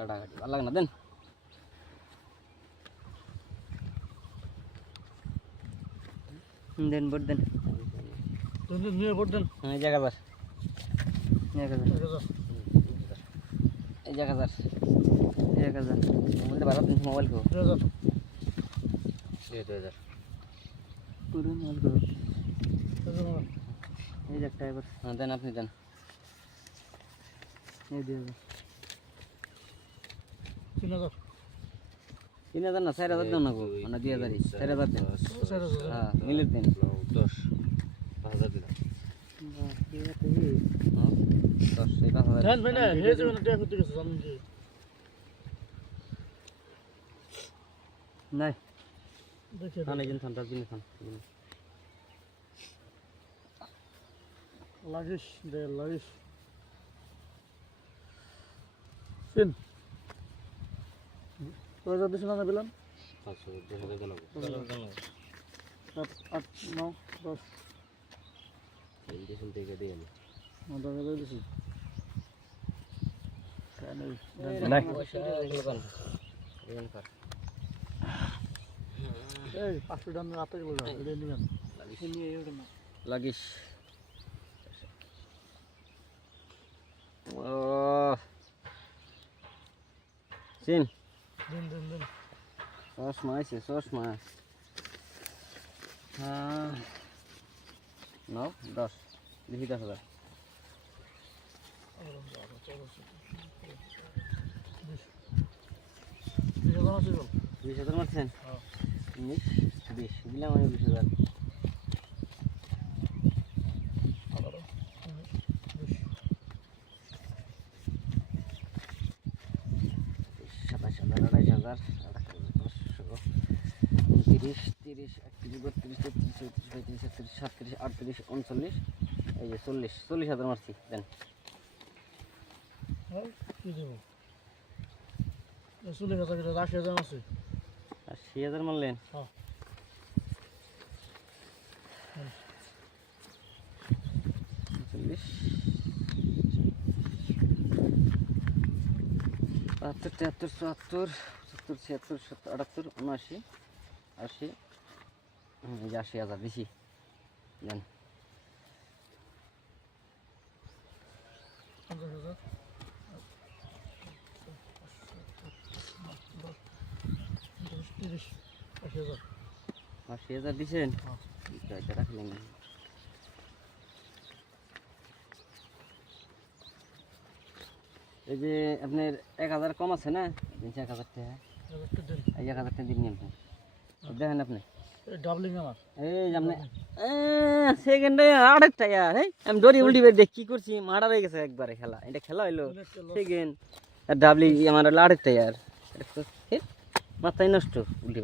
ভালো লাগে না দেন দেন ভোট দেন ভোট দেন এই জায়গা যার এই জায়গা যার বলতে পারো মোবাইল কো 2000 পুরো মোবাইল কো এই যে একটা এবার দেন আপনি দেন এই 2000 3000 না 4000 দাও না গো মানে 2000 4000 দেন হ্যাঁ মিলে দেন 10 5000 দিলাম নাই লাগিস দে লাগিস সিন কয় হাজার দিছ না দিলাম 8 9 10 এই দেশন থেকে দেই আমি 10,000 দিছি নাই এই 500 টাকা রাতে গেল এটা নিবেন লাগিস ও সিন দিন চশমা হ্যাঁ 9 10 লিখি 10,000 20,000 মারছেন 20 দিলাম আমি 20,000 এই যে 40,000 মারছি দেন 80,000 মারলেন বাহাত্তর 73 74 76 77 78 79 80 এই যে 80,000 দিছি দেন 80,000 দিছেন রাখলেন এই যে আপনার 1000 কম আছে না 1000 টাকা এই 1000 টাকা দিন আপনি দেখেন আপনি ডাবলিং আমার এই আপনি সেকেন্ডে 8 টাকা আমি দড়ি উল্টি বের দেখ কি করছি মারা হয়ে গেছে একবারে খেলা এটা খেলা হইলো সেকেন্ড ডাবলিং আমার 8 টাকা মাথায় নষ্ট উল্টি